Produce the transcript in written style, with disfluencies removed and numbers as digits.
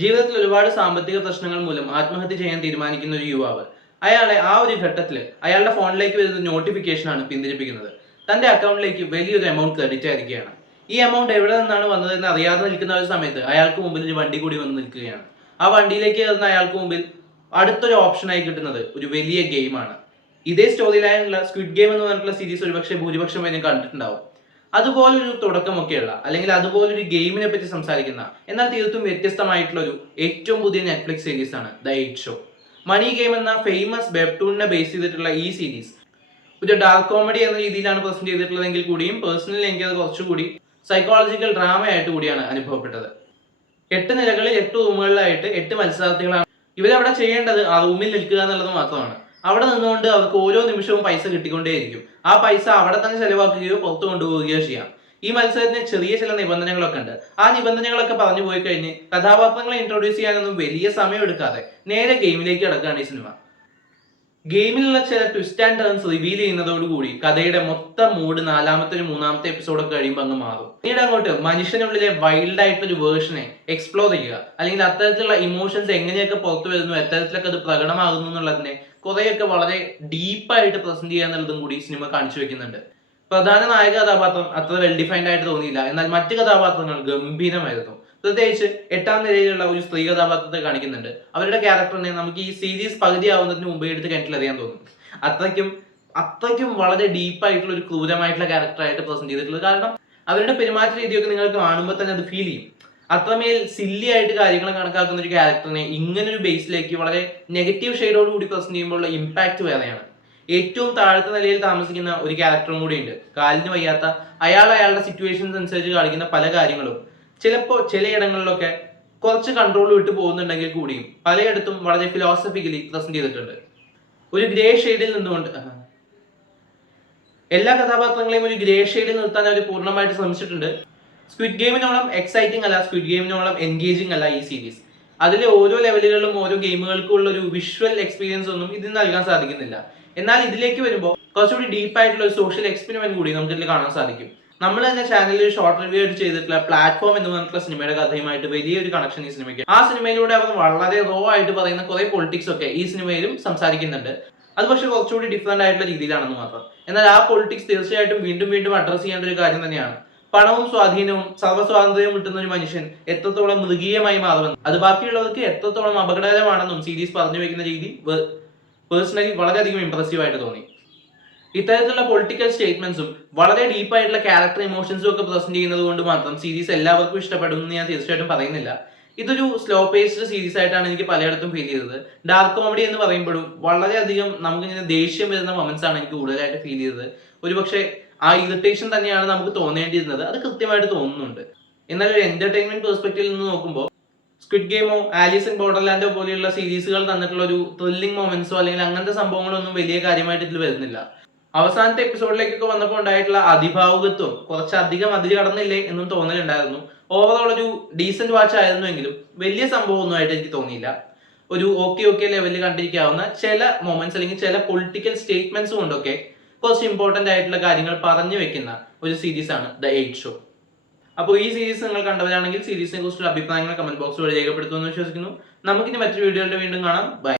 ജീവിതത്തിൽ ഒരുപാട് സാമ്പത്തിക പ്രശ്നങ്ങൾ മൂലം ആത്മഹത്യ ചെയ്യാൻ തീരുമാനിക്കുന്ന ഒരു യുവാവ് അയാളെ ആ ഒരു ഘട്ടത്തിൽ അയാളുടെ ഫോണിലേക്ക് വരുന്ന നോട്ടിഫിക്കേഷനാണ് പിന്തിരിപ്പിക്കുന്നത്. തന്റെ അക്കൗണ്ടിലേക്ക് വലിയൊരു എമൗണ്ട് ക്രെഡിറ്റ് ആയിരിക്കുകയാണ്. ഈ എമൗണ്ട് എവിടെ നിന്നാണ് വന്നതെന്ന് അറിയാതെ നിൽക്കുന്ന ഒരു സമയത്ത് അയാൾക്ക് മുമ്പിൽ ഒരു വണ്ടി കൂടി വന്ന് നിൽക്കുകയാണ്. ആ വണ്ടിയിലേക്ക് കയറുന്ന അയാൾക്ക് മുമ്പിൽ അടുത്തൊരു ഓപ്ഷനായി കിട്ടുന്നത് ഒരു വലിയ ഗെയിമാണ്. ഇതേ സ്റ്റോറി ലൈനുള്ള സ്ക്വിഡ് ഗെയിം എന്ന് പറഞ്ഞിട്ടുള്ള സീരീസ് ഒരുപക്ഷെ ഭൂരിപക്ഷം പേരും കണ്ടിട്ടുണ്ടാവും. അതുപോലൊരു തുടക്കമൊക്കെയുള്ള അല്ലെങ്കിൽ അതുപോലൊരു ഗെയിമിനെ പറ്റി സംസാരിക്കുന്ന എന്നാൽ തീർത്തും വ്യത്യസ്തമായിട്ടുള്ള ഒരു ഏറ്റവും പുതിയ നെറ്റ്ഫ്ലിക്സ് സീരീസ് ആണ് the eight show. Money game എന്ന ഫേമസ് വെബ്ടൂണിനെ ബേസ് ചെയ്തിട്ടുള്ള ഈ സീരീസ് ഒരു ഡാർക്ക് കോമഡി എന്ന രീതിയിലാണ് പ്രസന്റ് ചെയ്തിട്ടുള്ളതെങ്കിൽ കൂടിയും പേഴ്സണലി എനിക്ക് അത് കുറച്ചുകൂടി സൈക്കോളജിക്കൽ ഡ്രാമ ആയിട്ട് കൂടിയാണ് അനുഭവപ്പെട്ടത്. 8 നിലകളിൽ 8 റൂമുകളിലായിട്ട് 8 മത്സരാർത്ഥികളാണ്. ഇവരവിടെ ചെയ്യേണ്ടത് ആ റൂമിൽ നിൽക്കുക എന്നുള്ളത് മാത്രമാണ്. അവിടെ നിന്നുകൊണ്ട് അവർക്ക് ഓരോ നിമിഷവും പൈസ കിട്ടിക്കൊണ്ടേയിരിക്കും. ആ പൈസ അവിടെ തന്നെ ചെലവാക്കുകയോ പുറത്തു കൊണ്ടുപോവുകയോ ചെയ്യാം. ഈ മത്സരത്തിന് ചെറിയ ചില നിബന്ധനകളൊക്കെ ഉണ്ട്. ആ നിബന്ധനകളൊക്കെ പറഞ്ഞു പോയി കഴിഞ്ഞ് കഥാപാത്രങ്ങളെ ഇൻട്രൊഡ്യൂസ് ചെയ്യാനൊന്നും വലിയ സമയം എടുക്കാതെ നേരെ ഗെയിമിലേക്ക് കടക്കുകയാണ് ഈ സിനിമ. ഗെയിമിലുള്ള ചില ട്വിസ്റ്റ് ആൻഡ് ടേൺസ് റിവീൽ ചെയ്യുന്നതോടുകൂടി കഥയുടെ മൊത്തം മൂഡ് നാലാമത്തെ മൂന്നാമത്തെ എപ്പിസോഡൊക്കെ കഴിയുമ്പോൾ അങ്ങ് മാറും. പിന്നീട് അങ്ങോട്ട് മനുഷ്യനുള്ളിലെ വൈൽഡ് ആയിട്ടൊരു വേർഷനെ എക്സ്പ്ലോർ ചെയ്യുക, അല്ലെങ്കിൽ അത്തരത്തിലുള്ള ഇമോഷൻസ് എങ്ങനെയൊക്കെ പുറത്തു വരുന്നു, എത്തരത്തിലൊക്കെ അത് പ്രകടമാകുന്നു എന്നുള്ളതിനെ കുറേയൊക്കെ വളരെ ഡീപ്പായിട്ട് പ്രസന്റ് ചെയ്യുക എന്നുള്ളതും കൂടി സിനിമ കാണിച്ചു വെക്കുന്നുണ്ട്. പ്രധാന നായക കഥാപാത്രം അത്ര വെൽ ഡിഫൈൻഡ് ആയിട്ട് തോന്നിയില്ല, എന്നാൽ മറ്റു കഥാപാത്രങ്ങൾ ഗംഭീരമായിരുന്നു. പ്രത്യേകിച്ച് 8ാം നിലയിലുള്ള ഒരു സ്ത്രീ കഥാപാത്രത്തെ കാണിക്കുന്നുണ്ട്. അവരുടെ ക്യാരക്ടറിനെ നമുക്ക് ഈ സീരീസ് പകുതിയാവുന്നതിന് മുമ്പേ എടുത്ത് കിണറ്റിലറിയാൻ തോന്നും. അത്രയ്ക്കും വളരെ ഡീപ്പായിട്ടുള്ള ഒരു ക്രൂരമായിട്ടുള്ള ക്യാരക്ടറായിട്ട് പ്രസന്റ് ചെയ്തിട്ടുള്ളത്. കാരണം അവരുടെ പെരുമാറ്റ രീതിയൊക്കെ നിങ്ങൾക്ക് കാണുമ്പോൾ തന്നെ അത് ഫീൽ ചെയ്യും. അത്രമേൽ സില്ലി ആയിട്ട് കാര്യങ്ങൾ കണക്കാക്കുന്ന ഒരു ക്യാരക്ടറിനെ ഇങ്ങനൊരു ബേസിലേക്ക് വളരെ നെഗറ്റീവ് ഷെയ്ഡോട് കൂടി പ്രസന്റ് ചെയ്യുമ്പോഴുള്ള ഇമ്പാക്ട് വേറെയാണ്. ഏറ്റവും താഴത്തെ നിലയിൽ താമസിക്കുന്ന ഒരു ക്യാരക്ടറും കൂടി ഉണ്ട്. കാലിന് വയ്യാത്ത അയാളുടെ സിറ്റുവേഷൻസ് അനുസരിച്ച് കാണിക്കുന്ന പല കാര്യങ്ങളും ചിലപ്പോൾ ചിലയിടങ്ങളിലൊക്കെ കുറച്ച് കൺട്രോൾ വിട്ടു പോകുന്നുണ്ടെങ്കിൽ കൂടിയും പലയിടത്തും വളരെ ഫിലോസഫിക്കലി പ്രസന്റ് ചെയ്തിട്ടുണ്ട്. ഒരു ഗ്രേ ഷെയ്ഡിൽ നിന്നുകൊണ്ട് എല്ലാ കഥാപാത്രങ്ങളെയും ഒരു ഗ്രേ ഷെയ്ഡിൽ നിർത്താൻ അവർ പൂർണ്ണമായിട്ട് ശ്രമിച്ചിട്ടുണ്ട്. സ്ക്വിഡ് ഗെയിമിനോളം എക്സൈറ്റിംഗ് അല്ല, സ്ക്വിഡ് ഗെയിമിനോളം എൻഗേജിംഗ് അല്ല ഈ സീരീസ്. അതിലെ ഓരോ ലെവലുകളിലും ഓരോ ഗെയിമുകൾക്കും ഉള്ള ഒരു വിഷ്വൽ എക്സ്പീരിയൻസ് ഒന്നും ഇതിന് നൽകാൻ സാധിക്കുന്നില്ല. എന്നാൽ ഇതിലേക്ക് വരുമ്പോൾ കുറച്ചുകൂടി ഡീപ്പായിട്ടുള്ള ഒരു സോഷ്യൽ എക്സ്പെരിമെന്റ് കൂടി നമുക്ക് ഇതിൽ കാണാൻ സാധിക്കും. നമ്മൾ തന്നെ ചാനലിൽ ഷോർട്ട് റിവ്യൂ ആയിട്ട് ചെയ്തിട്ടുള്ള പ്ലാറ്റ്ഫോം എന്ന് പറഞ്ഞിട്ടുള്ള സിനിമയുടെ കഥയുമായിട്ട് വലിയൊരു കണക്ഷൻ ഈ സിനിമയ്ക്ക്. ആ സിനിമയിലൂടെ അവർ വളരെ റോ ആയിട്ട് പറയുന്ന കുറെ പൊളിറ്റിക്സ് ഒക്കെ ഈ സിനിമയിലും സംസാരിക്കുന്നുണ്ട്. അത് പക്ഷെ കുറച്ചുകൂടി ഡിഫറെന്റ് ആയിട്ടുള്ള രീതിയിലാണെന്ന് മാത്രം. എന്നാൽ ആ പൊളിറ്റിക്സ് തീർച്ചയായിട്ടും വീണ്ടും വീണ്ടും അഡ്രസ് ചെയ്യേണ്ട ഒരു കാര്യം തന്നെയാണ്. പണവും സ്വാധീനവും സർവ്വസ്വാതന്ത്ര്യവും കിട്ടുന്ന ഒരു മനുഷ്യൻ എത്രത്തോളം മൃഗീയമായി മാറുമെന്നും അത് ബാക്കിയുള്ളവർക്ക് എത്രത്തോളം അപകടകരമാണെന്നും സീരീസ് പറഞ്ഞു വെക്കുന്ന രീതി പേഴ്സണലി വളരെയധികം ഇംപ്രസീവ് ആയിട്ട് തോന്നി. ഇത്തരത്തിലുള്ള പൊളിറ്റിക്കൽ സ്റ്റേറ്റ്മെന്റ്സും വളരെ ഡീപ്പായിട്ടുള്ള ക്യാരക്ടർ ഇമോഷൻസും ഒക്കെ പ്രസന്റ് ചെയ്യുന്നത് കൊണ്ട് മാത്രം സീരീസ് എല്ലാവർക്കും ഇഷ്ടപ്പെടുമെന്ന് ഞാൻ തീർച്ചയായിട്ടും പറയുന്നില്ല. ഇതൊരു സ്ലോ പേസ്ഡ് സീരീസ് ആയിട്ടാണ് എനിക്ക് പലയിടത്തും ഫീൽ ചെയ്തത്. ഡാർക്ക് കോമഡി എന്ന് പറയുമ്പോഴും വളരെയധികം നമുക്കിങ്ങനെ ദേഷ്യം വരുന്ന മൊമെന്റ്സ് ആണ് എനിക്ക് കൂടുതലായിട്ട് ഫീൽ ചെയ്തത്. ഒരുപക്ഷെ ആ ഇറിറ്റേഷൻ തന്നെയാണ് നമുക്ക് തോന്നേണ്ടിയിരുന്നത്, അത് കൃത്യമായിട്ട് തോന്നുന്നുണ്ട്. എന്നാൽ ഒരു എന്റർടൈൻമെന്റ് പെർസ്പെക്റ്റീവിൽ നിന്ന് നോക്കുമ്പോൾ സ്ക്വിഡ് ഗെയിമോ ആലീസ് ഇൻ ബോർഡർലാൻഡോ പോലെയുള്ള സീരീസുകൾ തന്നിട്ടുള്ള ഒരു ത്രില്ലിംഗ് മൊമെന്റ്സോ അല്ലെങ്കിൽ അങ്ങനത്തെ സംഭവങ്ങളൊന്നും വലിയ കാര്യമായിട്ട് ഇതിൽ വരുന്നില്ല. അവസാനത്തെ എപ്പിസോഡിലേക്കൊക്കെ വന്നപ്പോൾ ഉണ്ടായിട്ടുള്ള അതിഭാവുകത്വം കുറച്ചധികം അതിര് കടന്നില്ലേ എന്നും തോന്നലുണ്ടായിരുന്നു. ഓവറോൾ ഒരു ഡീസന്റ് വാച്ച് ആയിരുന്നുവെങ്കിലും വലിയ സംഭവം ഒന്നും ആയിട്ട് എനിക്ക് തോന്നിയില്ല. ഒരു ഓക്കെ ലെവലിൽ കണ്ടിരിക്കാവുന്ന ചില മൊമെന്റ്സ് അല്ലെങ്കിൽ ചില പൊളിറ്റിക്കൽ സ്റ്റേറ്റ്മെന്റ്സ് കൊണ്ടൊക്കെ കുറച്ച് ഇമ്പോർട്ടന്റ് ആയിട്ടുള്ള കാര്യങ്ങൾ പറഞ്ഞു വെക്കുന്ന ഒരു സീരീസ് ആണ് ദ എയ്റ്റ് ഷോ. അപ്പോൾ ഈ സീരീസ് നിങ്ങൾ കണ്ടവരാണെങ്കിൽ സീരീസിനെ കുറിച്ചുള്ള അഭിപ്രായങ്ങൾ കമന്റ് ബോക്സ് വഴി രേഖപ്പെടുത്തുമെന്ന് വിശ്വസിക്കുന്നു. നമുക്കിനി മറ്റൊരു വീഡിയോയുടെ വീണ്ടും കാണാം. ബൈ.